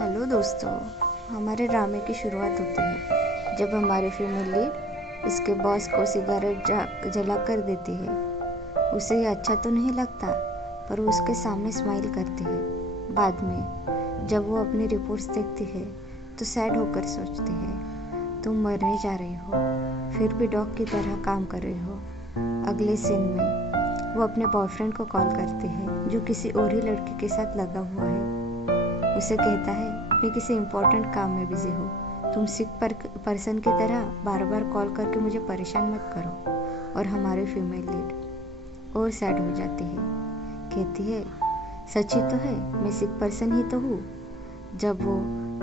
Hello दोस्तों, हमारे ड्रामे की शुरुआत होती है जब हमारी फीमेल लीड इसके बॉस को सिगरेट जला कर देती है। उसे ये अच्छा तो नहीं लगता, पर वो उसके सामने स्माइल करती है। बाद में जब वो अपनी रिपोर्ट्स देखती है तो सैड होकर सोचती है, तुम मरने जा रही हो, फिर भी डॉग की तरह काम कर रही हो। अगले सीन में वो अपने बॉयफ्रेंड को कॉल करती है जो किसी और ही लड़की के साथ लगा हुआ है। उसे कहता है, मैं किसी इम्पोर्टेंट काम में बिजी हूँ, तुम सिक पर्सन की तरह बार बार कॉल करके मुझे परेशान मत करो। और हमारी फीमेल लीड और सैड हो जाती है, कहती है, सच ही तो है, मैं सिक पर्सन ही तो हूँ। जब वो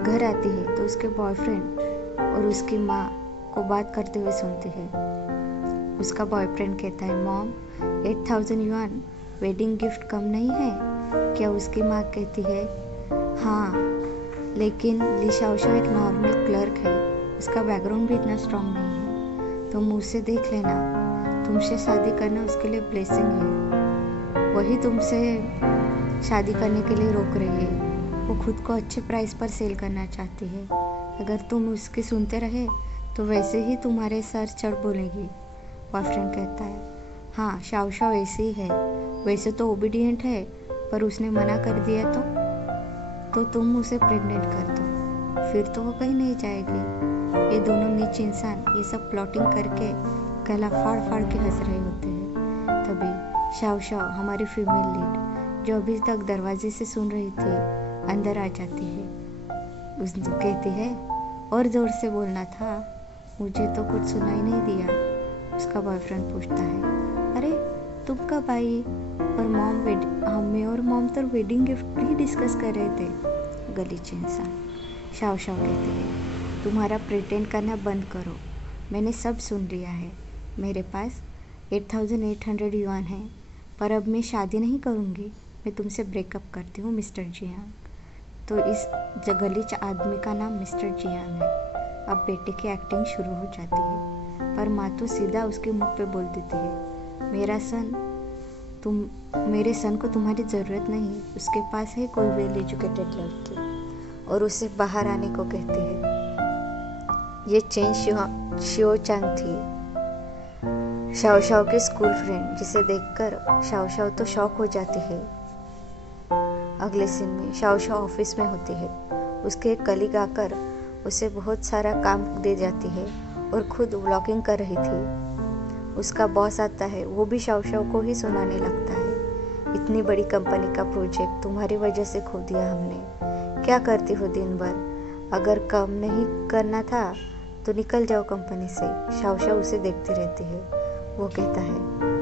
घर आती है तो उसके बॉयफ्रेंड और उसकी माँ को बात करते हुए सुनती है। उसका बॉयफ्रेंड कहता है, मॉम 8,000 युआन वेडिंग गिफ्ट कम नहीं है क्या? उसकी माँ कहती है, हाँ, लेकिन ली शाओशाओ एक नॉर्मल क्लर्क है, उसका बैकग्राउंड भी इतना स्ट्रांग नहीं है, तुम मुझसे देख लेना, तुमसे शादी करना उसके लिए ब्लेसिंग है, वही तुमसे शादी करने के लिए रोक रही है। वो खुद को अच्छे प्राइस पर सेल करना चाहती है, अगर तुम उसकी सुनते रहे तो वैसे ही तुम्हारे सर चढ़ बोलेगी। बॉयफ्रेंड कहता है, हाँ, शाओशाओ ऐसे ही है, वैसे तो ओबीडियंट है, पर उसने मना कर दिया तो तुम उसे प्रेग्नेंट कर दो, फिर तो वो कहीं नहीं जाएगी। ये दोनों नीच इंसान ये सब प्लॉटिंग करके गला फाड़ फाड़ के हंस रहे होते हैं। तभी शाओशाओ, हमारी फीमेल लीड, जो अभी तक दरवाजे से सुन रही थी, अंदर आ जाती है। उस कहती है, और जोर से बोलना था, मुझे तो कुछ सुनाई नहीं दिया। उसका बॉयफ्रेंड पूछता है, अरे तुम कब आई? और मैं और मॉम तो वेडिंग गिफ्ट ही डिस्कस कर रहे थे। गलीच इंसान। शाओशाओ कहते हैं, तुम्हारा प्रिटेंड करना बंद करो, मैंने सब सुन लिया है। मेरे पास 8,800 युआन है, पर अब मैं शादी नहीं करूँगी, मैं तुमसे ब्रेकअप करती हूँ मिस्टर जियांग। तो इस गलीच आदमी का नाम मिस्टर जियांग है। अब बेटे की एक्टिंग शुरू हो जाती है, पर माँ तो सीधा उसके मुंह पे बोल देती है, मेरे सन को तुम्हारी ज़रूरत नहीं, उसके पास है कोई वेल एजुकेटेड लड़की। और उसे बाहर आने को कहती है। ये चेन शियो चांग थी, शाओशाओ की स्कूल फ्रेंड, जिसे देखकर शाओशाओ तो शॉक हो जाती है। अगले सीन में शाओशाओ ऑफिस में होती है। उसके एक कलीग आकर उसे बहुत सारा काम दे जाती है और खुद व्लॉगिंग कर रही थी। उसका बॉस आता है, वो भी शाओशाओ को ही सुनाने लगता है, इतनी बड़ी कंपनी का प्रोजेक्ट तुम्हारी वजह से खो दिया हमने, क्या करती हो दिन भर? अगर काम नहीं करना था तो निकल जाओ कंपनी से। शाओशाओ उसे देखती रहती है। वो कहता है,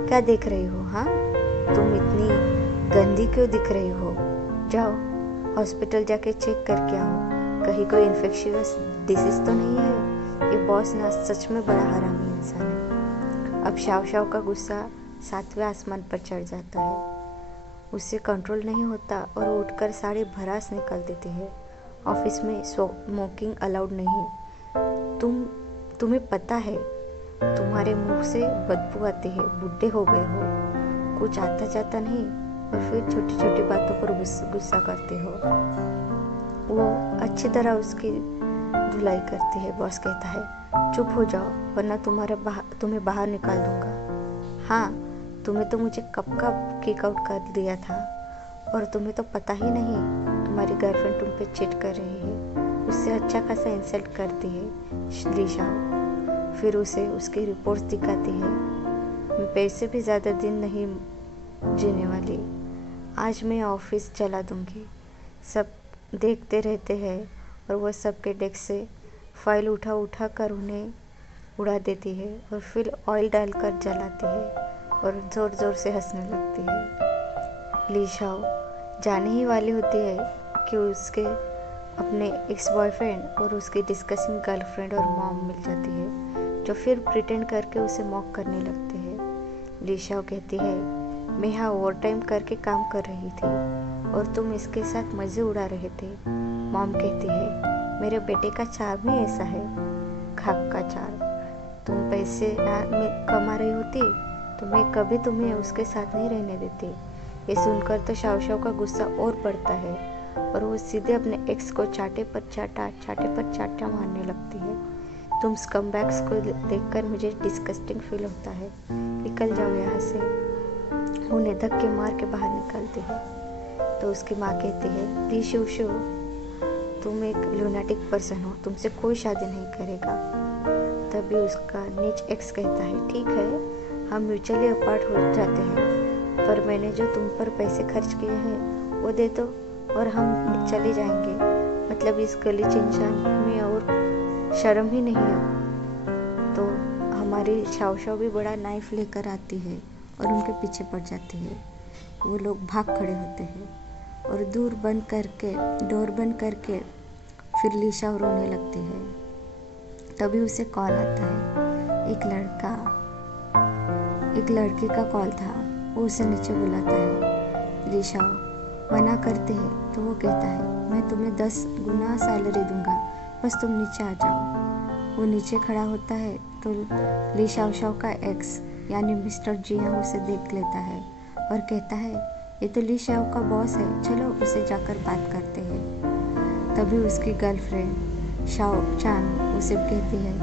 क्या देख रही हो? हाँ, तुम इतनी गंदी क्यों दिख रही हो? जाओ हॉस्पिटल जाके चेक करके आओ, कहीं कोई इन्फेक्शियस डिसीज तो नहीं है। ये बॉस ना सच में बड़ा हरामी इंसान है। अब शाओशाओ का गुस्सा 7वें आसमान पर चढ़ जाता है, उससे कंट्रोल नहीं होता और वो उठकर सारी भड़ास निकाल देती है। ऑफिस में स्मोकिंग अलाउड नहीं। तुम्हें पता है, तुम्हारे मुंह से बदबू आती है, बुढ़े हो गए हो, कुछ आता जाता नहीं, और फिर छोटी छोटी बातों पर गुस्सा करते हो। वो अच्छी तरह उसकी धुलाई करती है। बॉस कहता है, चुप हो जाओ, वरना तुम्हें बाहर निकाल दूंगा। हाँ, तुम्हें तो मुझे कब का किक आउट कर दिया था, और तुम्हें तो पता ही नहीं तुम्हारी गर्लफ्रेंड तुम पे चीट कर रही है। उससे अच्छा खासा इंसल्ट करती है ली शाओ। फिर उसे उसकी रिपोर्ट्स दिखाती है। मैं पैसे भी ज़्यादा दिन नहीं जीने वाली, आज मैं ऑफिस चला दूंगी। सब देखते रहते हैं और वह सबके डेस्क से फाइल उठा कर उन्हें उड़ा देती है और फिर ऑयल डालकर जलाती है और ज़ोर ज़ोर से हंसने लगती है। ली शाओ जाने ही वाली होती है कि उसके अपने एक्स बॉयफ्रेंड और उसकी डिस्कसिंग गर्लफ्रेंड और मॉम मिल जाती है, जो फिर प्रिटेंड करके उसे मॉक करने लगते हैं। ली शाओ कहती है, मैं यहाँ ओवर टाइम करके काम कर रही थी और तुम इसके साथ मज़े उड़ा रहे थे। मॉम कहती है, मेरे बेटे का चार्म ही ऐसा है, खाक का चार्म। तुम पैसे ना कमा रही होती तो मैं कभी तुम्हें उसके साथ नहीं रहने देती। ये सुनकर तो शाओशाओ का गुस्सा और बढ़ता है और वो सीधे अपने एक्स को चाटे पर चाटा मारने लगती है। तुम स्कमबैग्स को देखकर मुझे डिस्गस्टिंग फील होता है, निकल जाओ यहाँ से। उन्हें धक्के मार के बाहर निकालती है। तो उसकी माँ कहती है, लीशु शु, तुम एक लूनाटिक पर्सन हो, तुमसे कोई शादी नहीं करेगा। तभी उसका नीच एक्स कहता है, ठीक है, हम म्यूचुअली अपार्ट हो जाते हैं, पर मैंने जो तुम पर पैसे खर्च किए हैं वो दे दो और हम चले जाएंगे। मतलब इस गलीचे इंसान में और शर्म ही नहीं है। तो हमारी शाव भी बड़ा नाइफ लेकर आती है और उनके पीछे पड़ जाती है। वो लोग भाग खड़े होते हैं और डोर बंद करके फिर लीशा रोने लगती है। तभी उसे कॉल आता है। एक लड़के का कॉल था। वो उसे नीचे बुलाता है। लीशा मना करते हैं तो वो कहता है, मैं तुम्हें 10 गुना सैलरी दूंगा, बस तुम नीचे आ जाओ। वो नीचे खड़ा होता है तो लीशा का एक्स यानी मिस्टर जियांग उसे देख लेता है और कहता है, ये तो लीशा का बॉस है, चलो उसे जाकर बात करते हैं। तभी उसकी गर्लफ्रेंड शाओ चांग उसे कहती है,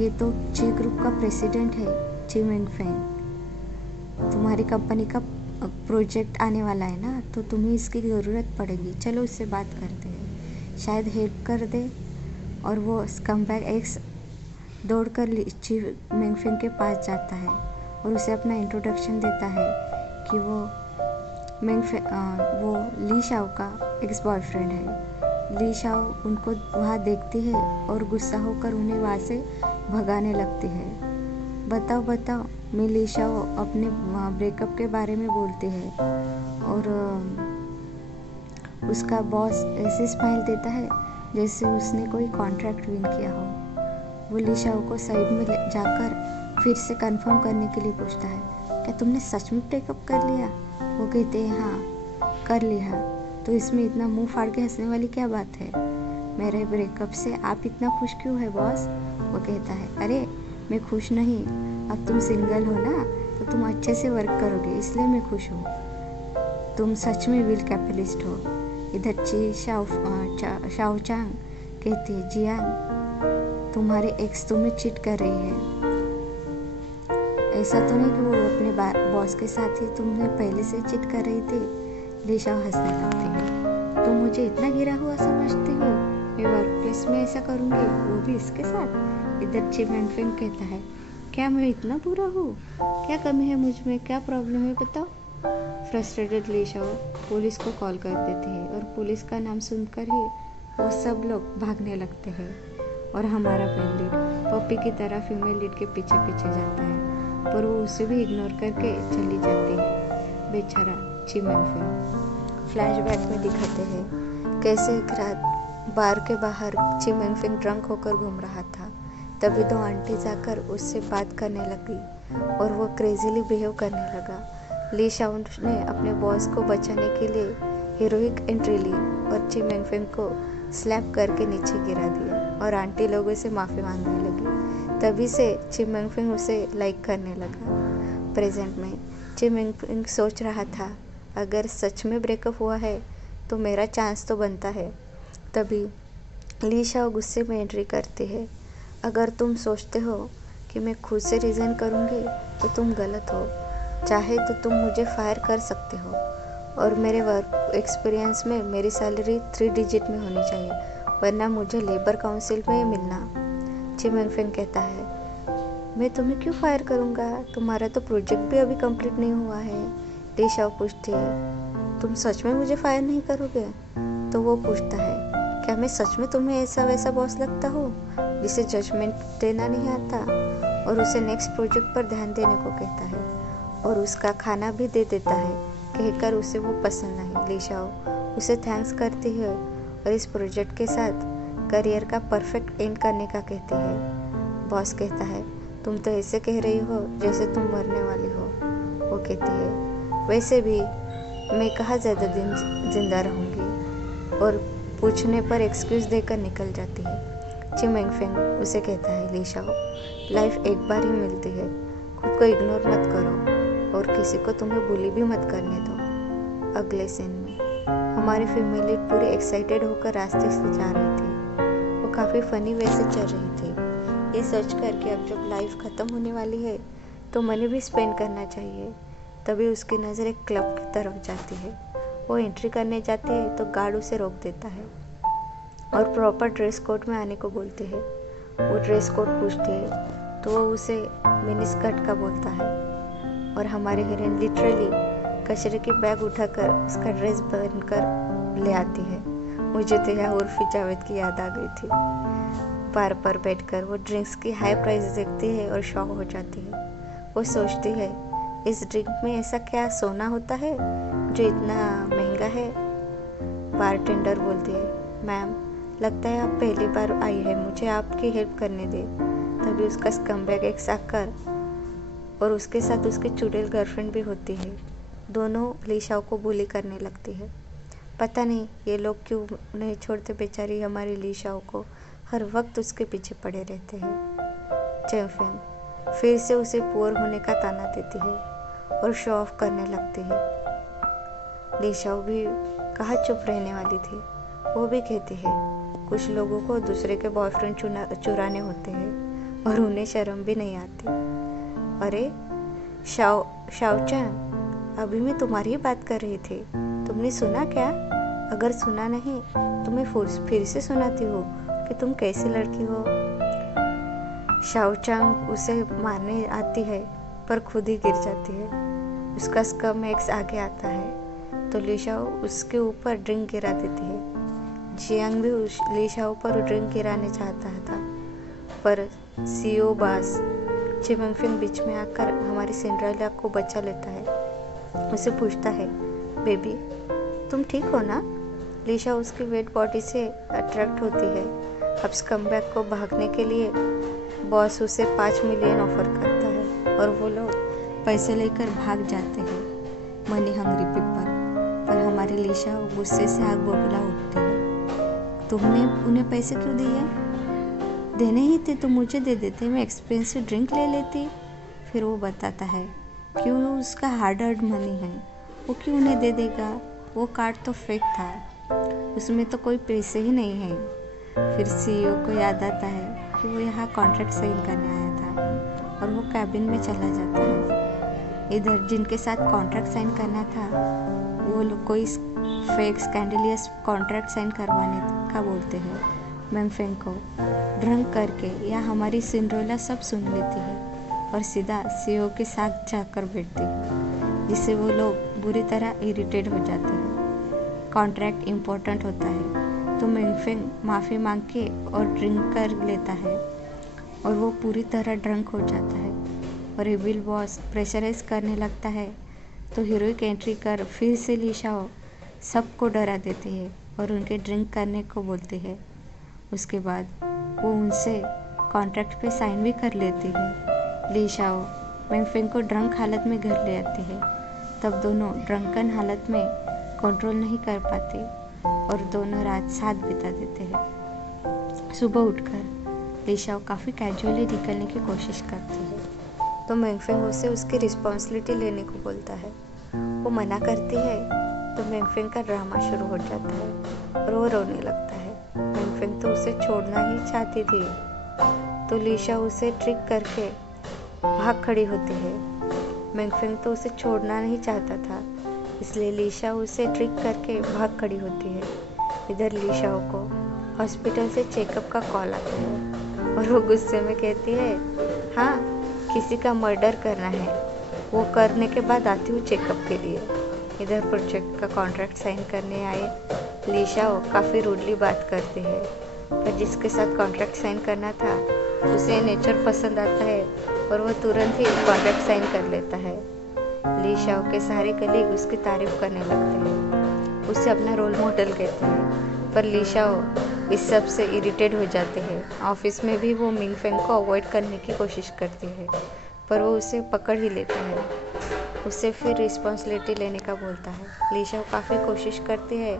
ये तो ची ग्रुप का प्रेसिडेंट है, ची मिंगफेंग। तुम्हारी कंपनी का प्रोजेक्ट आने वाला है ना, तो तुम्हें इसकी ज़रूरत पड़ेगी, चलो उससे बात करते हैं, शायद हेल्प कर दे। और वो स्कमबैग एक्स दौड़कर ची मिंगफेंग के पास जाता है और उसे अपना इंट्रोडक्शन देता है कि वो ली शाओ का एक्स बॉयफ्रेंड है। ली शाओ उनको वहाँ देखती है और गुस्सा होकर उन्हें वहाँ से भगाने लगती है। बताओ, मैं ली शाओ अपने ब्रेकअप के बारे में बोलती है और उसका बॉस ऐसे स्माइल देता है जैसे उसने कोई कॉन्ट्रैक्ट विन किया हो। वो ली शाओ को साइड में जाकर फिर से कंफर्म करने के लिए पूछता है, क्या तुमने सच में ब्रेकअप कर लिया? वो कहते हैं, हाँ कर लिया। तो इसमें इतना मुंह फाड़ के हंसने वाली क्या बात है? मेरे ब्रेकअप से आप इतना खुश क्यों है बॉस? वो कहता है, अरे मैं खुश नहीं, अब तुम सिंगल हो ना, तो तुम अच्छे से वर्क करोगे, इसलिए मैं खुश हूँ। तुम सच में विल कैपिटलिस्ट हो। इधर ची शाओ चांग कहती है, जियांग तुम्हारे एक्स तुम्हें चीट कर रही है। ऐसा तो नहीं कि वो अपने बॉस के साथ ही तुम्हें पहले से चीट कर रही थी। लीशा हंसने लगती है, तुम मुझे इतना गिरा हुआ समझती हो? मैं वर्क प्लेस में ऐसा करूँगी, वो भी इसके साथ? इधर ची मिंगफेंग कहता है, क्या मैं इतना बुरा हूँ? क्या कमी है मुझ में, क्या प्रॉब्लम है बताओ? फ्रस्ट्रेटेड लीशा पुलिस को कॉल कर देती है और पुलिस का नाम सुनकर ही वो सब लोग भागने लगते हैं और हमारा मेन लीड पपी की तरह फीमेल लीड के पीछे पीछे जाता है, पर वो उसे भी इग्नोर करके चली जाती है। बेचारा ची मिंगफेंग। फ्लैशबैक में दिखाते हैं कैसे एक रात बार के बाहर ची मिंगफेंग ड्रंक होकर घूम रहा था। तभी 2 आंटी जाकर उससे बात करने लगी और वो क्रेजीली बिहेव करने लगा। ली शाओ ने अपने बॉस को बचाने के लिए हीरोइक एंट्री ली और ची मिंगफेंग को स्लैप करके नीचे गिरा दिया और आंटी लोगों से माफ़ी मांगने लगी। तभी से ची मिंगफेंग उसे लाइक करने लगा। प्रेजेंट में ची मिंगफेंग सोच रहा था, अगर सच में ब्रेकअप हुआ है तो मेरा चांस तो बनता है। तभी ली शाओ गुस्से में एंट्री करती है, अगर तुम सोचते हो कि मैं खुद से रिज़ाइन करूँगी तो तुम गलत हो। चाहे तो तुम मुझे फायर कर सकते हो और मेरे वर्क एक्सपीरियंस में मेरी सैलरी 3 डिजिट में होनी चाहिए, वरना मुझे लेबर काउंसिल में मिलना। ची मिंगफेंग कहता है, मैं तुम्हें क्यों फायर करूँगा? तुम्हारा तो प्रोजेक्ट भी अभी कंप्लीट नहीं हुआ है। ली शाओ पूछती है, तुम सच में मुझे फायर नहीं करोगे? तो वो पूछता है, क्या मैं सच में तुम्हें ऐसा वैसा बॉस लगता हूँ जिसे जजमेंट देना नहीं आता? और उसे नेक्स्ट प्रोजेक्ट पर ध्यान देने को कहता है और उसका खाना भी दे देता है, कहकर उसे वो पसंद नहीं। ली शाओ उसे थैंक्स करती है और इस प्रोजेक्ट के साथ करियर का परफेक्ट एंड करने का कहती है। बॉस कहता है, तुम तो ऐसे कह रही हो जैसे तुम मरने वाली हो। वो कहती है, वैसे भी मैं कहाँ ज़्यादा दिन जिंदा रहूँगी, और पूछने पर एक्सक्यूज़ देकर निकल जाती है। ची मिंगफेंग उसे कहता है, ली शाओ लाइफ एक बार ही मिलती है, खुद को इग्नोर मत करो और किसी को तुम्हें बुली भी मत करने दो। अगले सीन में हमारी फीमेल लीड पूरी एक्साइटेड होकर रास्ते से जा रही थी। वो काफ़ी फनी वे से चल रही थी, ये सोच कर कि अब जब लाइफ ख़त्म होने वाली है तो मनी भी स्पेंड करना चाहिए। तभी उसकी नज़र एक क्लब की तरफ जाती है। वो एंट्री करने जाती है तो गार्ड उसे रोक देता है और प्रॉपर ड्रेस कोड में आने को बोलते हैं। वो ड्रेस कोड पूछती है तो वो उसे मिनी स्कर्ट का बोलता है और हमारी हीरोइन लिटरली कचरे की बैग उठाकर उसका ड्रेस पहनकर ले आती है। मुझे तो यह उर्फी जावेद की याद आ गई थी। बार पर बैठकर वो ड्रिंक्स की हाई प्राइस देखती है और शॉक हो जाती है। वो सोचती है इस ड्रिंक में ऐसा क्या सोना होता है जो इतना महंगा है। बारटेंडर बोलती है, मैम लगता है आप पहली बार आई है, मुझे आपकी हेल्प करने दे। तभी उसका स्कम्बैग एक साकर और उसके साथ उसकी चुड़ैल गर्लफ्रेंड भी होती है। दोनों लीशाओ को बुली करने लगती है। पता नहीं ये लोग क्यों नहीं छोड़ते बेचारी हमारी लीशाओ को, हर वक्त उसके पीछे पड़े रहते हैं। चेंगफेंग फिर से उसे पुअर होने का ताना देती है और शो ऑफ करने लगती है। लीशाओ भी कहाँ चुप रहने वाली थी। वो भी कहती है कुछ लोगों को दूसरे के बॉयफ्रेंड चुराने होते हैं और उन्हें शर्म भी नहीं आती। अरे शाओचान, अभी मैं तुम्हारी ही बात कर रही थी, तुमने सुना क्या? अगर सुना नहीं तो मैं फिर से सुनाती हूँ कि तुम कैसी लड़की हो। शाओचांग उसे मारने आती है पर खुद ही गिर जाती है। उसका स्कम एक्स आगे आता है तो लीशाओ उसके ऊपर ड्रिंक गिरा देती है। जियांग भी लीशाओ पर ड्रिंक गिराने चाहता था पर सीओ बास चिमंगफिंग बीच में आकर हमारी सिंड्रेला को बचा लेता है। उसे पूछता है, बेबी तुम ठीक हो ना? लीशा उसकी वेट बॉडी से अट्रैक्ट होती है। अब स्कमबैग को भागने के लिए बॉस उसे 5 मिलियन ऑफर करता है और वो लोग पैसे लेकर भाग जाते हैं मनी हंग्री पीपल। पर हमारी लीशा गुस्से से आग बबूला उठती है। तुमने उन्हें पैसे क्यों दिए? देने ही थे तो मुझे दे देते, मैं एक्सपेंसिव ड्रिंक ले लेती। फिर वो बताता है क्यों उसका हार्ड अर्ड मनी है, वो क्यों उन्हें दे देगा? वो कार्ड तो फेक था, उसमें तो कोई पैसे ही नहीं है। फिर सीईओ को याद आता है कि वो यहाँ कॉन्ट्रैक्ट साइन करने आया था और वो कैबिन में चला जाता है। इधर जिनके साथ कॉन्ट्रैक्ट साइन करना था वो लोग कोई फेक स्कैंडलियस कॉन्ट्रैक्ट साइन करवाने का बोलते हैं मैंगफेंग को। ड्रंक करके या हमारी सिंड्रेला सब सुन लेती है और सीधा सीईओ के साथ जाकर बैठती है, जिससे वो लोग बुरी तरह इरिटेट हो जाते हैं। कॉन्ट्रैक्ट इम्पोर्टेंट होता है तो मैंगफेंग माफ़ी मांग के और ड्रिंक कर लेता है और वो पूरी तरह ड्रंक हो जाता है और एविल बॉस प्रेशराइज करने लगता है तो हीरोइक एंट्री कर फिर से लीशाओ सबको डरा देती है और उनके ड्रिंक करने को बोलती है। उसके बाद वो उनसे कॉन्ट्रैक्ट पे साइन भी कर लेती है। लीशाओ मैंगफेंग को ड्रंक हालत में घर ले आती है। तब दोनों ड्रंकन हालत में कंट्रोल नहीं कर पाते और दोनों रात साथ बिता देते हैं। सुबह उठकर लीशाओ काफ़ी कैजुअली निकलने की कोशिश करती है तो मैंगफेंग उसे उसकी रिस्पॉन्सिबिलिटी लेने को बोलता है। वो मना करती है तो मैंगफेंग का ड्रामा शुरू हो जाता है और वो रोने लगता है। मैंगफेंग तो उसे छोड़ना ही चाहती थी तो लीशा उसे ट्रिक करके भाग खड़ी होती है। मैंगफेंग तो उसे छोड़ना नहीं चाहता था इसलिए लीशा उसे ट्रिक करके भाग खड़ी होती है। इधर लीशाओ को हॉस्पिटल से चेकअप का कॉल आता है और वो गुस्से में कहती है, हाँ किसी का मर्डर करना है, वो करने के बाद आती हूँ चेकअप के लिए। इधर प्रोजेक्ट का कॉन्ट्रैक्ट साइन करने आए लीशाओ काफ़ी रूडली बात करती है पर जिसके साथ कॉन्ट्रैक्ट साइन करना था उसे नेचर पसंद आता है और वो तुरंत ही कॉन्ट्रैक्ट साइन कर लेता है। लीशाओ के सारे कलीग उसकी तारीफ करने लगते हैं, उसे अपना रोल मॉडल कहते हैं पर लीशाओ इस सब से इरिटेट हो जाते हैं। ऑफिस में भी वो मिंगफेंग को अवॉइड करने की कोशिश करती है पर वो उसे पकड़ ही लेता है। उसे फिर रिस्पॉन्सिबिलिटी लेने का बोलता है। लीशाओ काफ़ी कोशिश करती है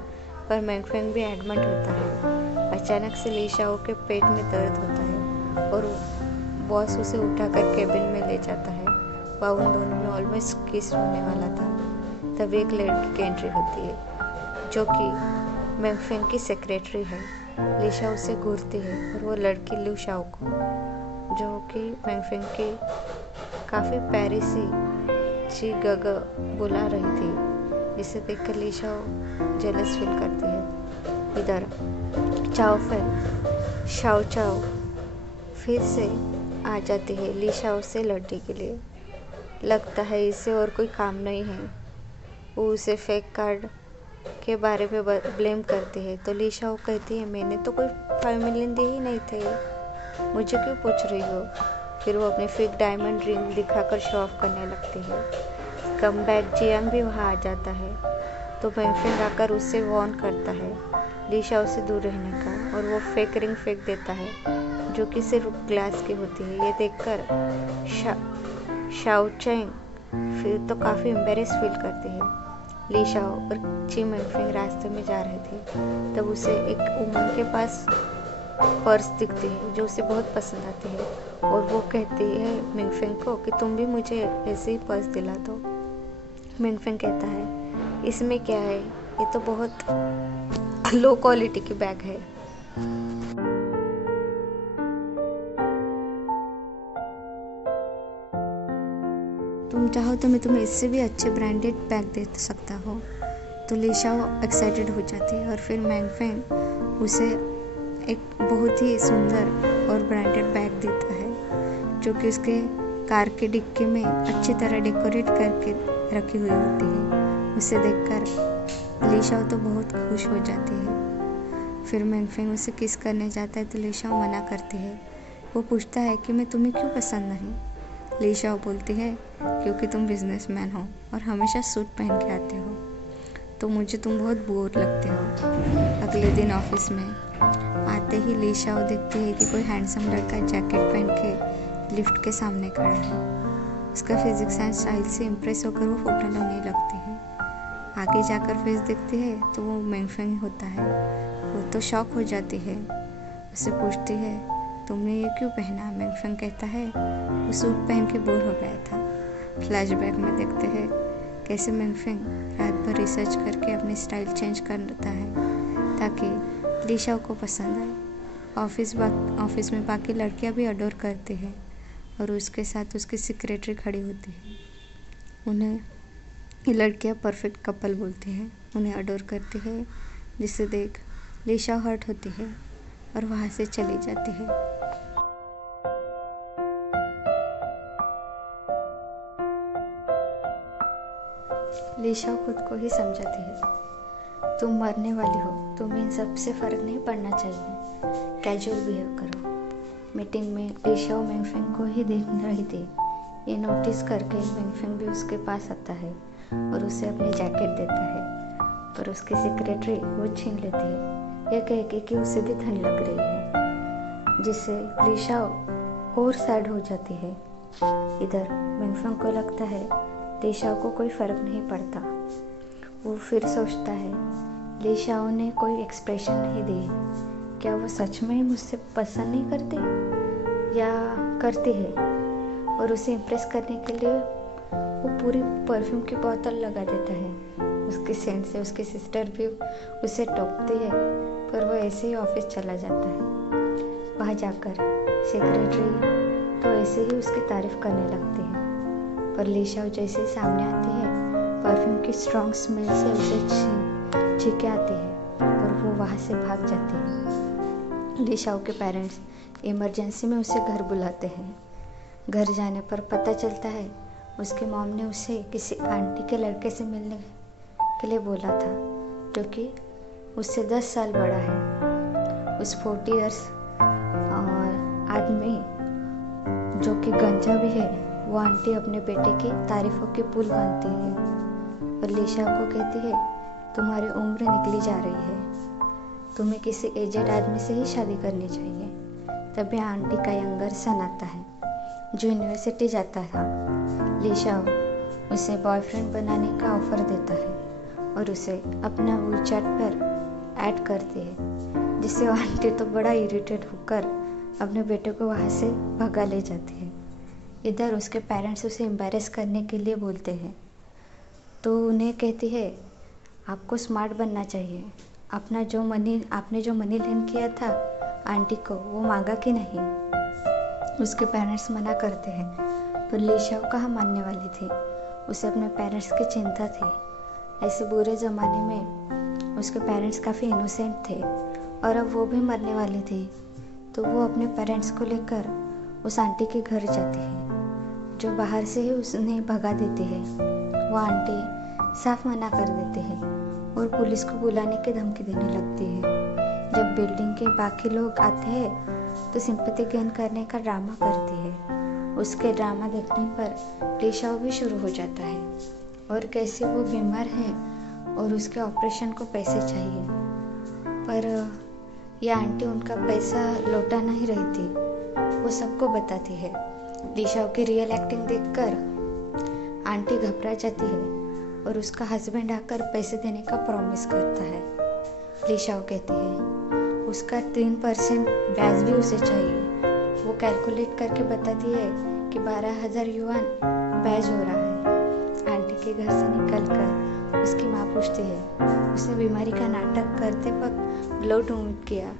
पर मैंगफेंग भी एडमंट होता है। अचानक से लीशाओ के पेट में दर्द होता है और बॉस उसे उठाकर केबिन में ले जाता है। वह उन दोनों में ऑलमोस्ट किस होने वाला था। तभी एक लड़की की एंट्री होती है जो कि मेंगफेंग की सेक्रेटरी है। लीशा उसे घूरती है और वो लड़की लिu शाओ को, जो कि मेंगफेंग की काफ़ी प्यारी सी ची गग बुला रही थी, जिसे देखकर ली शाओ जेलस फील करती है। इधर शाओ चाओ फिर से आ जाती है ली शाओ से लड़ने के लिए। लगता है इसे और कोई काम नहीं है। वो उसे फेक कार्ड के बारे में ब्लेम करती है, तो ली शाओ कहती है मैंने तो कोई 5 मिलियन दिए ही नहीं थे, मुझे क्यों पूछ रही हो। फिर वो अपने फेक डायमंड रिंग दिखाकर शो ऑफ करने लगती है। कमबैक जियांग भी वहाँ आ जाता है, तो मेंगफेंग आकर उससे वार्न करता है ली शाओ से दूर रहने का, और वो फेक रिंग फेंक देता है जो कि सिर्फ ग्लास की होती है। ये देखकर शाओ चैंग फिर तो काफ़ी एम्बेरेस फील करती है। ली शाओ और ची मेंगफेंग रास्ते में जा रहे थे, तब उसे एक वुमन के पास पर्स दिखती है जो उसे बहुत पसंद आती है, और वो कहती है मेंगफेंग को कि तुम भी मुझे ऐसे ही पर्स दिला दो। मेंगफेंग कहता है इसमें क्या है, ये तो बहुत लो क्वालिटी की बैग है। तुम चाहो तो मैं तुम्हें इससे भी अच्छे ब्रांडेड बैग दे सकता हूँ। तो ली शाओ एक्साइटेड हो जाती है, और फिर मेंगफेंग उसे एक बहुत ही सुंदर और ब्रांडेड बैग देता है, जो कि उसके कार के डिक्की में अच्छी तरह डेकोरेट करके रखी हुई होती है। उसे देखकर ली शाओ तो बहुत खुश हो जाती है। फिर मेंगफेंग उसे किस करने जाता है, तो ली शाओ मना करती है। वो पूछता है कि मैं तुम्हें क्यों पसंद नहीं। ली शाओ बोलती है क्योंकि तुम बिजनेसमैन हो और हमेशा सूट पहन के आते हो, तो मुझे तुम बहुत बोर लगते हो। अगले दिन ऑफिस में आते ही ली शाओ देखती है कि कोई हैंडसम लड़का जैकेट पहन के लिफ्ट के सामने खड़ा है। उसका फिजिक्स एंड स्टाइल से इम्प्रेस होकर वो फोटो लेने लगती है। आगे जाकर फेस देखती है तो वो मेंगफेंग होता है। वो तो शॉक हो जाती है। उससे पूछती है तुमने ये क्यों पहना। मेंगफेंग कहता है वो सूट पहन के बोर हो गया था। फ्लैशबैक में देखते हैं कैसे मेंगफेंग रात भर रिसर्च करके अपनी स्टाइल चेंज करता है ताकि ली शाओ को पसंद आए। ऑफिस में बाकी लड़कियां भी अडोर करती हैं, और उसके साथ उसकी सेक्रेटरी खड़ी होती है। उन्हें ये लड़कियां परफेक्ट कपल बोलती हैं, उन्हें अडोर करती है, जिसे देख ली शाओ हर्ट होती है और वहाँ से चली जाती है। ली शाओ खुद को ही समझाती है तुम मरने वाली हो, तुम्हें इन सब से फर्क नहीं पड़ना चाहिए, कैजुअल बिहेव करो। मीटिंग में ली शाओ मेंगफेंग को ही देख रही थी। ये नोटिस करके मेंगफेंग भी उसके पास आता है और उसे अपनी जैकेट देता है, पर उसकी सेक्रेटरी वो छीन लेती है, यह कह के कि उसे भी ठंड लग रही है, जिससे ली शाओ और सैड हो जाती है। इधर मेंगफेंग को लगता है ली शाओ को कोई फर्क नहीं पड़ता। वो फिर सोचता है ली शाओ ने कोई एक्सप्रेशन नहीं दी, क्या वो सच में मुझसे पसंद नहीं करती या करती है। और उसे इम्प्रेस करने के लिए वो पूरी परफ्यूम की बोतल लगा देता है। उसके सेंट से उसकी सिस्टर भी उसे टोकती है, पर वो ऐसे ही ऑफिस चला जाता है। वहाँ जाकर सेक्रेटरी तो ऐसे ही उसकी तारीफ करने लगती है, पर ली शाओ जैसे ही सामने आती है परफ्यूम की स्ट्रॉन्ग स्मेल से उसे छींके आती है और वो वहाँ से भाग जाती है। ली शाओ के पेरेंट्स इमरजेंसी में उसे घर बुलाते हैं। घर जाने पर पता चलता है उसकी मॉम ने उसे किसी आंटी के लड़के से मिलने के लिए बोला था, जो कि उससे 10 साल बड़ा है। उस 40 इयर्स आदमी जो कि गंजा भी है, वो आंटी अपने बेटे की तारीफों के पुल बांधती है और ली शाओ को कहती है तुम्हारी उम्र निकली जा रही है, तुम्हें किसी एजेड आदमी से ही शादी करनी चाहिए। तभी आंटी का यंगर सन आता है जो यूनिवर्सिटी जाता था। ली शाओ उसे बॉयफ्रेंड बनाने का ऑफर देता है और उसे अपना WeChat पर ऐड करती है, जिससे आंटी तो बड़ा इरिटेट होकर अपने बेटे को वहाँ से भगा ले जाती है। इधर उसके पेरेंट्स उसे एम्बैरेस करने के लिए बोलते हैं, तो उन्हें कहती है आपको स्मार्ट बनना चाहिए। आपने जो मनी लेन किया था आंटी को, वो मांगा कि नहीं? उसके पेरेंट्स मना करते हैं, पर ली शाओ कहाँ मानने वाली थी। उसे अपने पेरेंट्स की चिंता थी। ऐसे बुरे ज़माने में उसके पेरेंट्स काफ़ी इनोसेंट थे और अब वो भी मरने वाली थी। तो वो अपने पेरेंट्स को लेकर उस आंटी के घर जाती है, जो बाहर से ही उन्हें भगा देती है। वो आंटी साफ मना कर देती है और पुलिस को बुलाने की धमकी देने लगती है। जब बिल्डिंग के बाकी लोग आते हैं तो सिंपैथी गेन करने का ड्रामा करती है। उसके ड्रामा देखने पर ली शाओ भी शुरू हो जाता है और कैसे वो बीमार है और उसके ऑपरेशन को पैसे चाहिए, पर यह आंटी उनका पैसा लौटा नहीं रही थी। वो सबको बताती है। ली शाओ की रियल एक्टिंग देखकर आंटी घबरा जाती है और उसका हस्बैंड आकर पैसे देने का प्रॉमिस करता है। ली शाओ कहती है उसका 3% ब्याज भी उसे चाहिए। वो कैलकुलेट करके बताती है कि 12,000 युआन ब्याज हो रहा है। आंटी के घर से निकलकर उसकी माँ पूछती है उसने बीमारी का नाटक करते वक्त ब्लड वोमिट किया,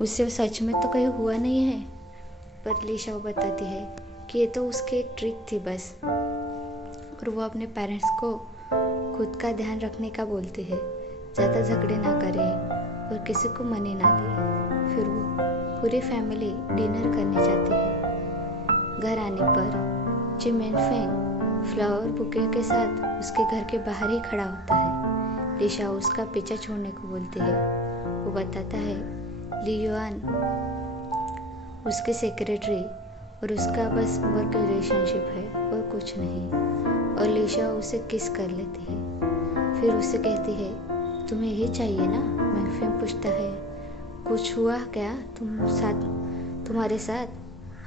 उससे सच में तो कहीं हुआ नहीं है? पर ली शाओ बताती है कि ये तो उसकी एक ट्रिक थी बस, और वो अपने पेरेंट्स को खुद का ध्यान रखने का बोलती है, ज़्यादा झगड़े ना करें और किसी को मनी ना दे। फिर वो पूरी फैमिली डिनर करने जाती है। घर आने पर जी मेनफेंग फ्लावर बुके के साथ उसके घर के बाहर ही खड़ा होता है। ली शाओ उसका पीछा छोड़ने को बोलती है। वो बताता है ली युआन उसके सेक्रेटरी और उसका बस वर्क रिलेशनशिप है और कुछ नहीं, और ली शाओ उसे किस कर लेती है। फिर उसे कहती है तुम्हें यही चाहिए ना? मेनफेंग पूछता है कुछ हुआ क्या तुम्हारे साथ?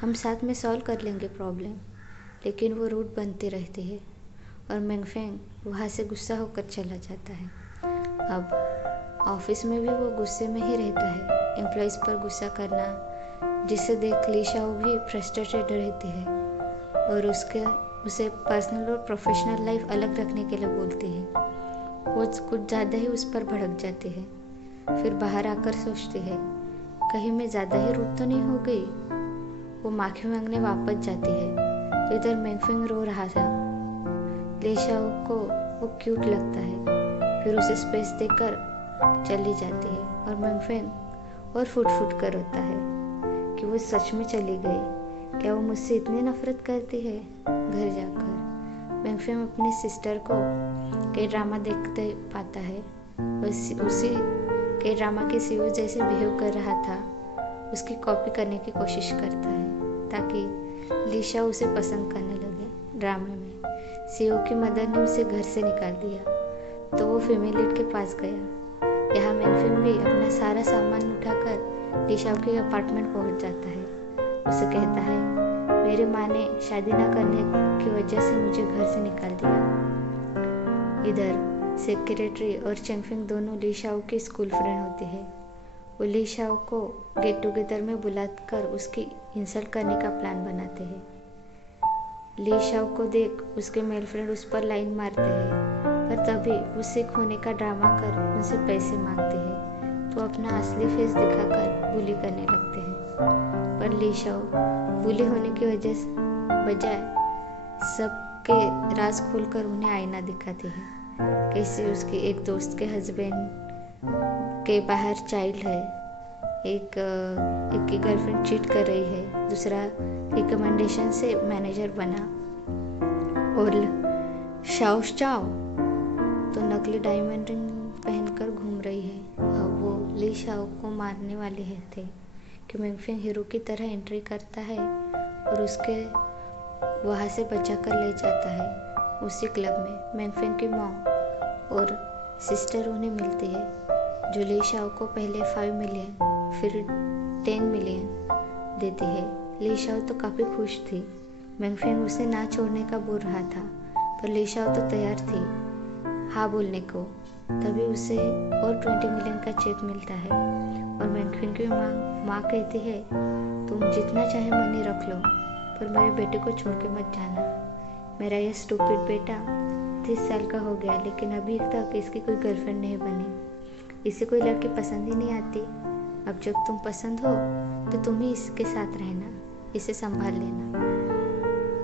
हम साथ में सॉल्व कर लेंगे प्रॉब्लम। लेकिन वो रूट बनती रहती है और मेनफेंग वहाँ से गुस्सा होकर चला जाता है। अब ऑफिस में भी वो गुस्से में ही रहता है, एम्प्लॉइज़ पर गुस्सा करना, जिसे देख ली शाओ भी फ्रस्ट्रेटेड रहती है और उसे पर्सनल और प्रोफेशनल लाइफ अलग रखने के लिए बोलती है। वो कुछ ज़्यादा ही उस पर भड़क जाती है। फिर बाहर आकर सोचती है कहीं मैं ज़्यादा ही रूड तो नहीं हो गई। वो माफ़ी मांगने वापस जाती है तो इधर मेनफेंग रो रहा था। ली शाओ को वो क्यूट लगता है, फिर उसे स्पेस देकर चली जाती है और मेनफेंग और फुट कर रोता है कि वो सच में चली गई। क्या वो मुझसे इतनी नफरत करती है? घर जाकर मेनफेंग अपनी सिस्टर को के ड्रामा देखते पाता है। उसी के ड्रामा के सीईओ जैसे बिहेव कर रहा था, उसकी कॉपी करने की कोशिश करता है ताकि ली शाओ उसे पसंद करने लगे। ड्रामे में सीईओ की मदर ने उसे घर से निकाल दिया तो वो फीमेल लीड के पास गया। यहाँ मेनफेंग भी अपना सारा सामान उठाकर ली शाओ के अपार्टमेंट पहुँच जाता है। उसे कहता है मेरी माँ ने शादी ना करने की वजह से मुझे घर से निकाल दिया। इधर सेक्रेटरी और चेंगफेंग दोनों ली शाओ की स्कूल फ्रेंड होती है। वो ली शाओ को गेट टुगेदर में बुलाकर उसकी इंसल्ट करने का प्लान बनाते हैं। ली शाओ को देख उसके मेल फ्रेंड उस पर लाइन मारते हैं, पर तभी वो सिक होने का ड्रामा कर उनसे पैसे मांगते हैं तो अपना असली फेस दिखाकर बुली करने लगते हैं। पर ली शाओ बुली होने की बजाय सबके राज खोलकर उन्हें आईना दिखाती है। कैसे उसके एक दोस्त के हस्बैंड के बाहर चाइल्ड है, एक की गर्लफ्रेंड चीट कर रही है, दूसरा रिकमेंडेशन से मैनेजर बना, और शाओ चाओ तो नकली डायमंड रिंग पहनकर घूम रही है। अब वो ली शाओ को मारने वाले थे कि मेनफेंग हीरो की तरह एंट्री करता है और उसके वहाँ से बचा कर ले जाता है। उसी क्लब में मेनफेंग की मॉम और सिस्टर उन्हें मिलती है, जो ली शाओ को पहले 5 मिलियन फिर 10 मिलियन देती है। ली शाओ तो काफ़ी खुश थी। मेनफेंग उसे ना छोड़ने का बोल रहा था, पर ली शाओ तो तैयार थी हाँ बोलने को। तभी उसे और 20 मिलियन का चेक मिलता है और मेनफेंग की माँ कहती है तुम जितना चाहे मनी रख लो, पर मेरे बेटे को छोड़ के मत जाना। मेरा ये स्टूपिड बेटा 29 साल का हो गया, लेकिन अभी तक इसकी कोई गर्लफ्रेंड नहीं बनी। इसे कोई लड़की पसंद ही नहीं आती। अब जब तुम पसंद हो तो तुम ही इसके साथ रहना, इसे संभाल लेना।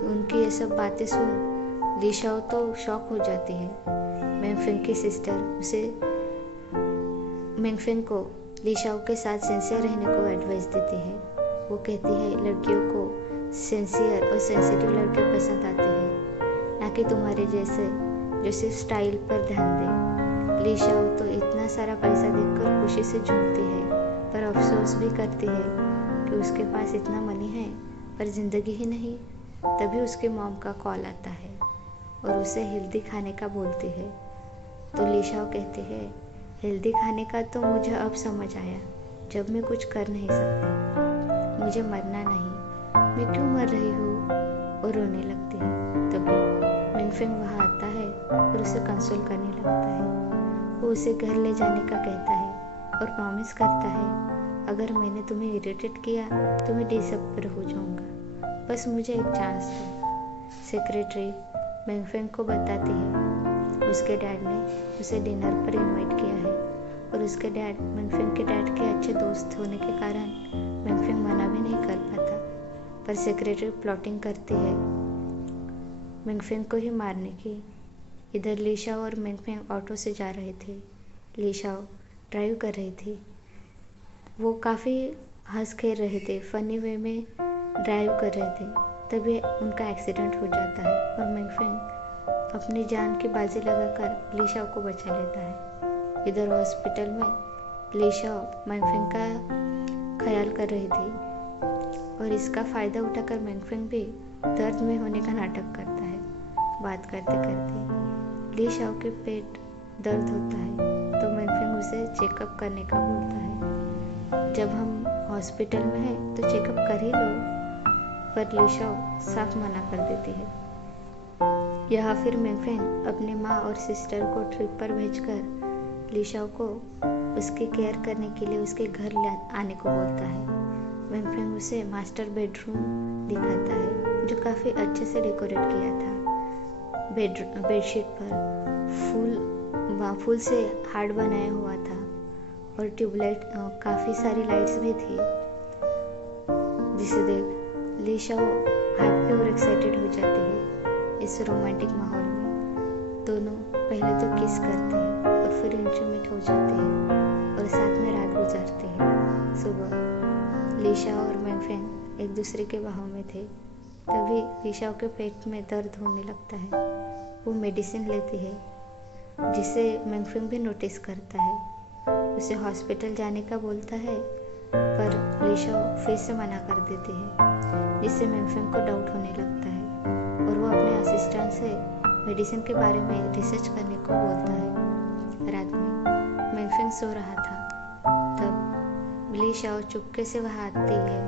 उनकी ये सब बातें सुन लीशाओ तो शॉक हो जाती है। मेंगफेंग की सिस्टर उसे मेंगफेंग को लीशाओ के साथ सिंसियर रहने को एडवाइस देती है। वो कहती है लड़कियों को सिंसियर और सेंसिटिव लड़के पसंद आते हैं, ना कि तुम्हारे जैसे जो सिर्फ स्टाइल पर ध्यान दे। लीशाओ तो इतना सारा पैसा देखकर खुशी से झूमती है, पर अफसोस भी करती है कि उसके पास इतना मनी है पर जिंदगी ही नहीं। तभी उसके मॉम का कॉल आता है और उसे हेल्दी खाने का बोलती है। तो लीशाओ कहती है हेल्दी खाने का तो मुझे अब समझ आया, जब मैं कुछ कर नहीं सकती। मुझे मरना नहीं, मैं क्यों मर रही हूँ, और रोने लगती है। तभी मेंगफेंग वहाँ आता है और उसे कंसोल करने लगता है। वो उसे घर ले जाने का कहता है और प्रॉमिस करता है अगर मैंने तुम्हें इरिटेट किया तो मैं डिसअपीयर हो जाऊँगा, बस मुझे एक चांस दो। सेक्रेटरी मेंगफेंग को बताती है उसके डैड ने उसे डिनर पर इनवाइट किया है और उसके डैड मेंगफेंग के डैड के अच्छे दोस्त होने के कारण मेंगफेंग मना भी नहीं कर पाता। पर सेक्रेटरी प्लॉटिंग करती है मेंगफेंग को ही मारने की। इधर लीशाओ और मेंगफेंग ऑटो से जा रहे थे। लीशाओ ड्राइव कर रही थी। वो काफ़ी हंस खेल रहे थे, फनी वे में ड्राइव कर रहे थे। तभी उनका एक्सीडेंट हो जाता है और मेंगफेंग अपनी जान की बाजी लगाकर लीशाओ को बचा लेता है। इधर हॉस्पिटल में लीशाओ मेंगफेंग का ख्याल कर रही थी और इसका फ़ायदा उठाकर मेंगफेंग भी दर्द में होने का नाटक करता है। बात करते करते लीशाओ के पेट दर्द होता है तो मेंगफेंग उसे चेकअप करने का बोलता है। जब हम हॉस्पिटल में हैं तो चेकअप कर ही लो, पर लीशाओ साफ मना कर देती है। या फिर मेंगफेंग अपनी माँ और सिस्टर को ट्रिप पर भेजकर लीशाओ को उसकी केयर करने के लिए उसके घर आने को बोलता है। मेंगफेंग उसे मास्टर बेडरूम दिखाता है जो काफ़ी अच्छे से डेकोरेट किया था। बेडशीट पर फूल से हार्ट बनाया हुआ था और ट्यूबलाइट काफ़ी सारी लाइट्स भी थी, जिसे देख लीशाओ हैप्पी और एक्साइटेड हो जाती है। इस रोमांटिक माहौल में दोनों पहले तो किस करते हैं और फिर इंटीमेट हो जाते हैं और साथ में रात गुजारते हैं। सुबह लीशाओ और मेंगफेंग एक दूसरे के बाहों में थे। तभी लीशाओ के पेट में दर्द होने लगता है। वो मेडिसिन लेती है जिसे मेंगफेंग भी नोटिस करता है। उसे हॉस्पिटल जाने का बोलता है पर लीशाओ फिर से मना कर देती है, जिससे मेंगफेंग को डाउट होने लगता है और वो अपने असिस्टेंट से मेडिसिन के बारे में रिसर्च करने को बोलता है। रात में मेंगफेंग सो रहा था, तब लीशाओ चुपके से वहाँ आती है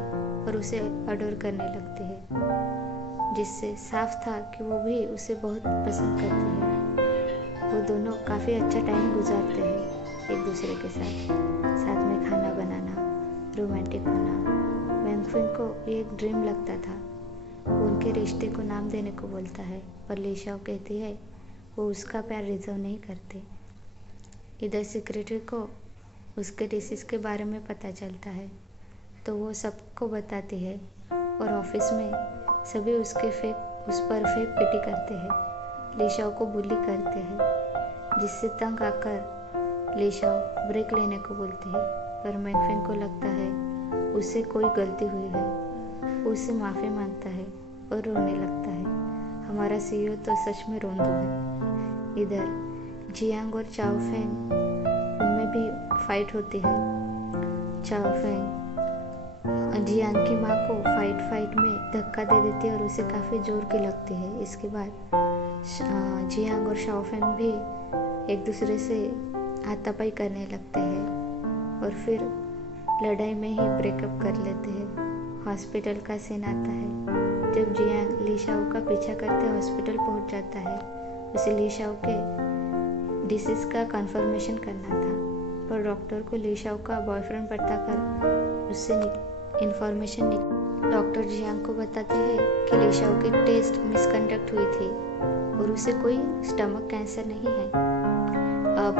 और उसे अडोर करने लगती है, जिससे साफ था कि वो भी उसे बहुत पसंद करती है। वो दोनों काफ़ी अच्छा टाइम गुजारते हैं एक दूसरे के साथ में खाना बनाना, रोमांटिक होना। मेंगफेंग को एक ड्रीम लगता था। वो उनके रिश्ते को नाम देने को बोलता है और लीशाओ कहती है वो उसका प्यार रिजर्व नहीं करते। इधर सेक्रेटरी को उसके डिसीज के बारे में पता चलता है तो वो सबको बताती है और ऑफिस में सभी उस पर फेक पिटी करते हैं, लीशाओ को बुली करते हैं, जिससे तंग आकर लीशाओ ब्रेक लेने को बोलती है। पर मेंगफेंग को लगता है उससे कोई गलती हुई है। वो उससे माफ़ी मांगता है और रोने लगता है। हमारा सीईओ तो सच में रोंदू है। इधर जियांग और चाओफेंग उनमें भी फाइट होती है। चाओफेंग जियांग की माँ को फाइट में धक्का दे देती है और उसे काफ़ी जोर की लगती है। इसके बाद जियांग और शाओफेंग भी एक दूसरे से हाथापाई करने लगते हैं और फिर लड़ाई में ही ब्रेकअप कर लेते हैं। हॉस्पिटल का सीन आता है जब जियांग लीशाओ का पीछा करते हॉस्पिटल पहुंच जाता है। उसे लीशाओ के डिसीज का कंफर्मेशन करना था, पर डॉक्टर को लीशाओ का बॉयफ्रेंड बताकर उससे इन्फॉर्मेशन डॉक्टर जियांग को बताते हैं कि लीशाओ की टेस्ट मिसकंडक्ट हुई थी और उसे कोई स्टमक कैंसर नहीं है। अब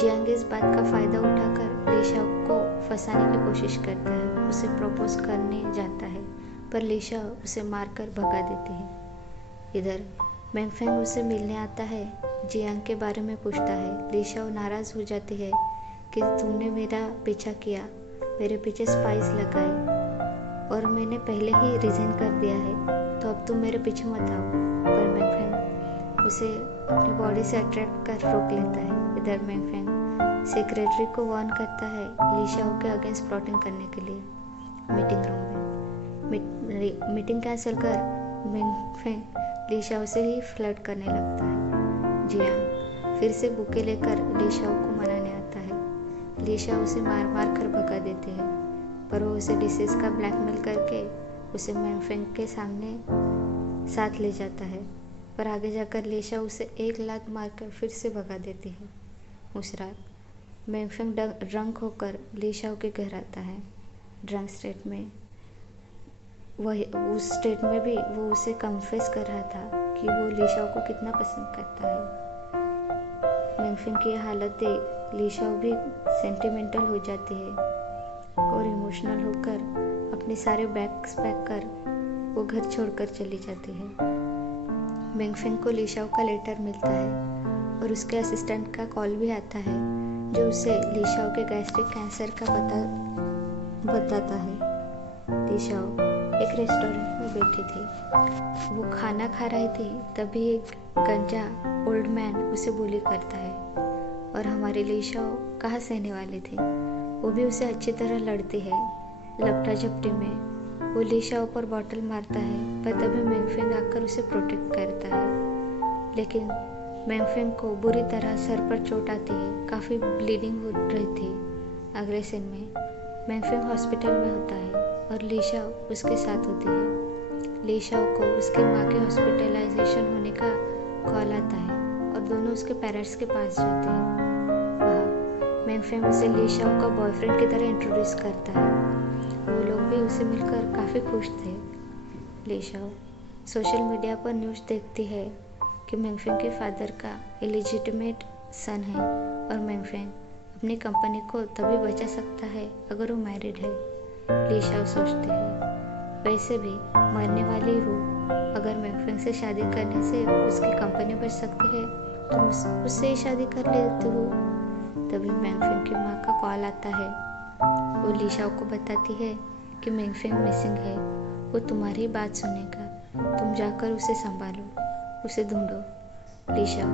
जियांग इस बात का फ़ायदा उठाकर ली शाओ को फंसाने की कोशिश करता है। उसे प्रपोज करने जाता है पर ली शाओ उसे मारकर भगा देती है। इधर मैंगफेंग उसे मिलने आता है, जियांग के बारे में पूछता है। ली शाओ नाराज़ हो जाती है कि तुमने मेरा पीछा किया, मेरे पीछे स्पाइस लगाए और मैंने पहले ही रिजाइन कर दिया है, तो अब तुम मेरे पीछे मत आओ। पर मैंगफेंग उसे अपनी बॉडी से अट्रैक्ट कर रोक लेता है। इधर मैंगफेंग सेक्रेटरी को वार्न करता है ली शाओ के अगेंस्ट प्लॉटिंग करने के लिए। मीटिंग रूम में मीटिंग कैंसिल कर मैंगफेंग ली शाओ से ही फ्लर्ट करने लगता है। जियांग फिर से बुके लेकर ली शाओ को मनाने आता है। ली शाओ उसे मार मार कर भगा देती है, पर वो उसे डिसीज का ब्लैकमेल करके उसे मैंगफेंग के सामने साथ ले जाता है। पर आगे जाकर ली शाओ उसे एक लात मारकर फिर से भगा देती है। उस रात मैंगफेंग ड्रंक होकर ली शाओ के घर आता है। ड्रंक स्टेट में उस स्टेट में भी वो उसे कन्फेस कर रहा था कि वो ली शाओ को कितना पसंद करता है। मैंगफेंग की हालत देख ली शाओ भी सेंटिमेंटल हो जाती है और इमोशनल होकर अपने सारे बैग्स पैक कर वो घर छोड़कर चली जाती है। मैंगफेंग को ली शाओ का लेटर मिलता है और उसके असिस्टेंट का कॉल भी आता है जो उसे ली शाओ के गैस्ट्रिक कैंसर का बताता है। ली शाओ एक रेस्टोरेंट में बैठी थी, वो खाना खा रही थी, तभी एक गंजा ओल्ड मैन उसे बुली करता है और हमारी ली शाओ कहाँ सहने वाली थी, वो भी उसे अच्छी तरह लड़ती है। लपटा झपटी में वो ली शाओ पर बॉटल मारता है, पर तभी मैंगफेंग आकर उसे प्रोटेक्ट करता है। लेकिन मैंगफेंग को बुरी तरह सर पर चोट आती है, काफ़ी ब्लीडिंग हो रही थी। अगले सीन में मैंगफेंग हॉस्पिटल में होता है और ली शाओ उसके साथ होती है। ली शाओ को उसकी माँ के हॉस्पिटलाइजेशन होने का कॉल आता है और दोनों उसके पेरेंट्स के पास जाते हैं। वहाँ मैंगफेंग उसे ली शाओ का बॉयफ्रेंड की तरह इंट्रोड्यूस करता है। वो लोग भी उसे मिलकर काफ़ी खुश थे। ली शाओ सोशल मीडिया पर न्यूज़ देखती है कि मैंगफेंग के फादर का इलिजिटिमेट सन है और मैंगफेंग अपनी कंपनी को तभी बचा सकता है अगर वो मैरिड है। ली शाओ सोचती है, वैसे भी मरने वाली हो, अगर मैंगफेंग से शादी करने से उसकी कंपनी बच सकती है तो उससे ही शादी कर लेती हो। तभी मैंगफेंग की माँ का कॉल आता है। वो ली शाओ को बताती है कि मैंगफेंग मिसिंग है, वो तुम्हारी बात सुनेगा, तुम जाकर उसे संभालो, उसे ढूंढो। ली शाओ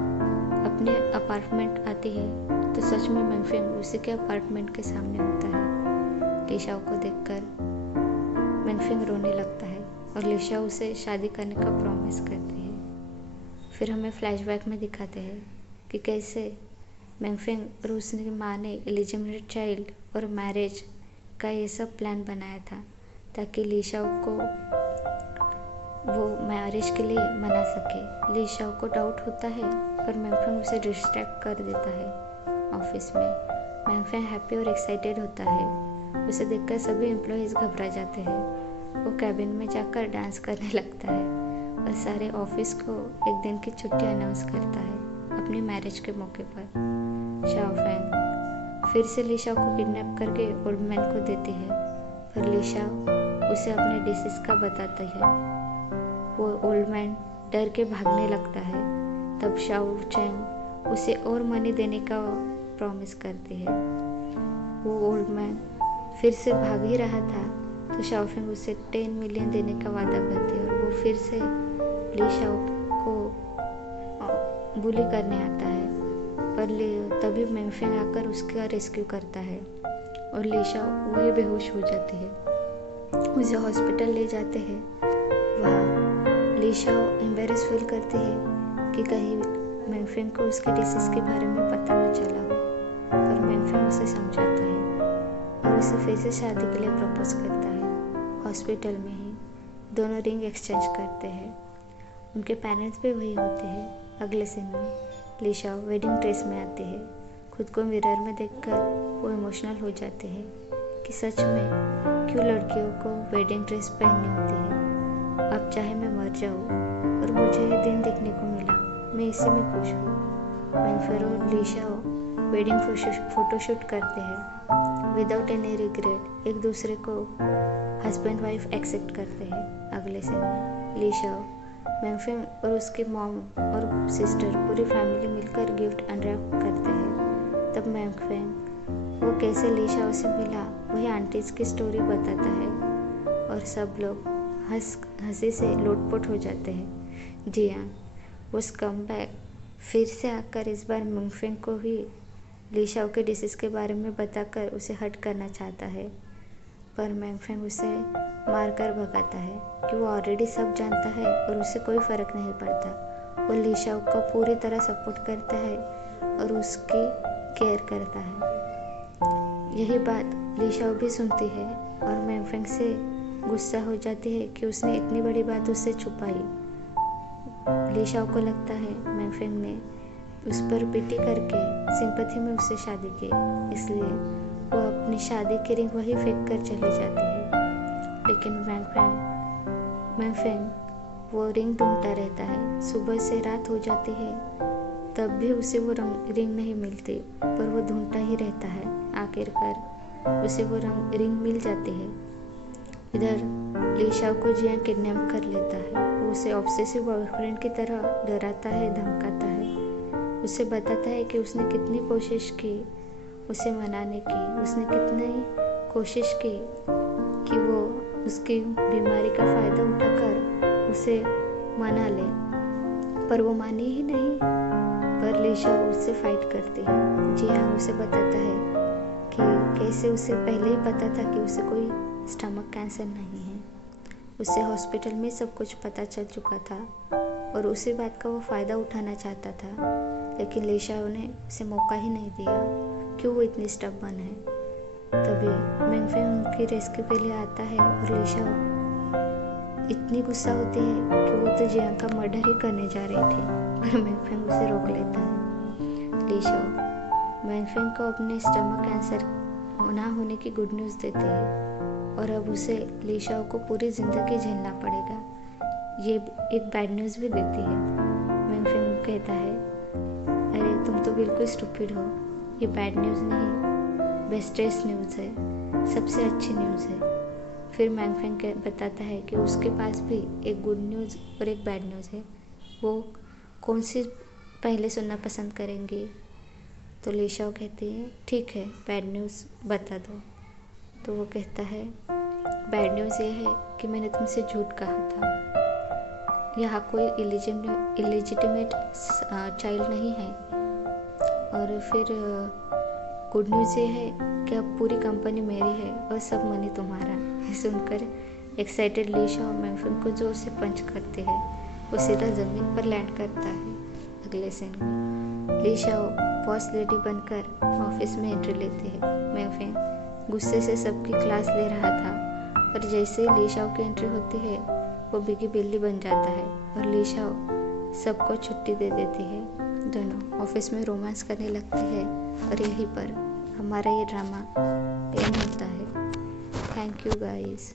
अपने अपार्टमेंट आती है तो सच में मैंगफेंग उसी के अपार्टमेंट के सामने होता है। ली शाओ को देखकर मैंगफेंग रोने लगता है और ली शाओ उसे शादी करने का प्रॉमिस करती है। फिर हमें फ्लैशबैक में दिखाते हैं कि कैसे मैंगफेंग और उसकी माँ ने इलिजिटिमेट चाइल्ड और मैरिज का ये सब प्लान बनाया था ताकि ली शाओ को वो मैरिज के लिए मना सके। ली शाओ को डाउट होता है पर मैंगफेंग उसे डिस्ट्रैक्ट कर देता है। ऑफिस में मैंगफेंग हैप्पी और एक्साइटेड होता है। उसे देखकर सभी एम्प्लॉयज़ घबरा जाते हैं। वो कैबिन में जाकर डांस करने लगता है और सारे ऑफिस को एक दिन की छुट्टी अनाउंस करता है अपनी मैरिज के मौके पर। शाओफेंग फिर से ली शाओ को किडनैप करके ओल्ड मैन को देती है, पर ली शाओ उसे अपने डिसीज का बताता है। वो ओल्ड मैन डर के भागने लगता है। तब शाओ चैंग उसे और मनी देने का प्रॉमिस करती है। वो ओल्ड मैन फिर से भाग ही रहा था तो शाओफेंग उसे 10 मिलियन देने का वादा करती है और वो फिर से ली शाओ को बुली करने आता है। पर तभी मैंगफेंग आकर उसका रेस्क्यू करता है और ली शाओ वही बेहोश हो जाती है। उसे हॉस्पिटल ले जाते हैं। वहाँ ली शाओ एम्बेरस फील करती है कि कहीं मैंगफेंग को उसके डिसीज के बारे में पता न चला हो, पर मैंगफेंग उसे समझाता है और उसे फिर से शादी के लिए प्रपोज करता है। हॉस्पिटल में ही दोनों रिंग एक्सचेंज करते हैं। उनके पेरेंट्स भी वही होते हैं। अगले सीन में ली शाओ वेडिंग ड्रेस में आती है। खुद को मिरर में देखकर वो इमोशनल हो जाते हैं कि सच में क्यों लड़कियों को वेडिंग ड्रेस पहननी होती है। अब चाहे मैं मर जाऊँ और मुझे ये दिन देखने को मिला, मैं इसी में खुश हूँ। मैंगफेंग और ली शाओ वेडिंग फोटोशूट करते हैं विदाउट एनी रिग्रेट, एक दूसरे को हस्बैंड वाइफ एक्सेप्ट करते हैं। अगले सीन में ली शाओ, मैंगफेंग और उसकी मॉम और सिस्टर पूरी फैमिली मिलकर गिफ्ट अनरैप करते हैं। तब मैंगफेंग वो कैसे ली शाओ से मिला वही आंटीज की स्टोरी बताता है और सब लोग हंसी से लोटपोट हो जाते हैं। जियांग वो स्कमबैग फिर से आकर इस बार मैंगफेंग को ही ली शाओ के डिसीज के बारे में बताकर उसे हर्ट करना चाहता है, पर मैंगफेंग उसे मारकर भगाता है कि वो ऑलरेडी सब जानता है और उसे कोई फ़र्क नहीं पड़ता। वो ली शाओ का पूरी तरह सपोर्ट करता है और उसकी केयर करता है। यही बात ली शाओ भी सुनती है और मैंगफेंग से गुस्सा हो जाती है कि उसने इतनी बड़ी बात उससे छुपाई। ली शाओ को लगता है मैंगफेंग ने उस पर पिटी करके सिंपैथी में उससे शादी की, इसलिए वो अपनी शादी की रिंग वही फेंक कर चली जाती है। लेकिन मैंगफेंग वो रिंग ढूंढता रहता है। सुबह से रात हो जाती है तब भी उसे वो रिंग नहीं मिलती, पर वो ढूंढता ही रहता है। आखिरकार उसे वो रिंग मिल जाती है। इधर ली शाओ को जियांग किडनैप कर लेता है। वो उसे ऑब्सेसिव बॉयफ्रेंड की तरह डराता है, धमकाता है, उसे बताता है कि उसने कितनी कोशिश की उसे मनाने की, उसने कितनी कोशिश की कि वो उसकी बीमारी का फ़ायदा उठाकर उसे मना ले, पर वो मानी ही नहीं। पर ली शाओ उससे फाइट करती है। जियांग उसे बताता है कि कैसे उसे पहले ही पता था कि उसे कोई स्टमक कैंसर नहीं है। उसे हॉस्पिटल में सब कुछ पता चल चुका था और उसी बात का वो फ़ायदा उठाना चाहता था, लेकिन ली शाओ ने उसे मौका ही नहीं दिया। क्यों वो इतनी स्टबर्न है। तभी मैंगफेंग उनकी रेस्क्यू के लिए आता है और ली शाओ इतनी गुस्सा होती है कि वो तो जियांग का मर्डर ही करने जा रही थी, पर मैंगफेंग उसे रोक लेता है। ली शाओ मैंगफेंग को अपने स्टमक कैंसर ना होने की गुड न्यूज़ देती है और अब उसे ली शाओ को पूरी ज़िंदगी झेलना पड़ेगा। ये एक बैड न्यूज़ भी देती है। मैंगफेंग कहता है, अरे तुम तो बिल्कुल स्टूपिड हो, ये बैड न्यूज़ नहीं बेस्टेस्ट न्यूज़ है, सबसे अच्छी न्यूज़ है। फिर मैंगफेंग बताता है कि उसके पास भी एक गुड न्यूज़ और एक बैड न्यूज़ है, वो कौन सी पहले सुनना पसंद करेंगी। तो ली शाओ कहती है, ठीक है बैड न्यूज़ बता दो। तो वो कहता है, बैड न्यूज़ ये है कि मैंने तुमसे झूठ कहा था, यहाँ कोई इलिजिटिमेट चाइल्ड नहीं है। और फिर गुड न्यूज़ ये है कि अब पूरी कंपनी मेरी है और सब मनी तुम्हारा। सुनकर एक्साइटेड ली शाओ मैंगफेंग को जोर से पंच करती है। वो सीधा ज़मीन पर लैंड करता है। अगले सीन में ली शाओ बॉस लेडी बनकर ऑफिस में एंट्री लेती है। मैंगफेंग गुस्से से सबकी क्लास ले रहा था, पर जैसे ही ली शाओ की एंट्री होती है वो बिगी बिल्ली बन जाता है और ली शाओ सबको छुट्टी दे देती है। दोनों ऑफिस में रोमांस करने लगते हैं और यहीं पर हमारा ये ड्रामा एंड होता है। Thank you guys.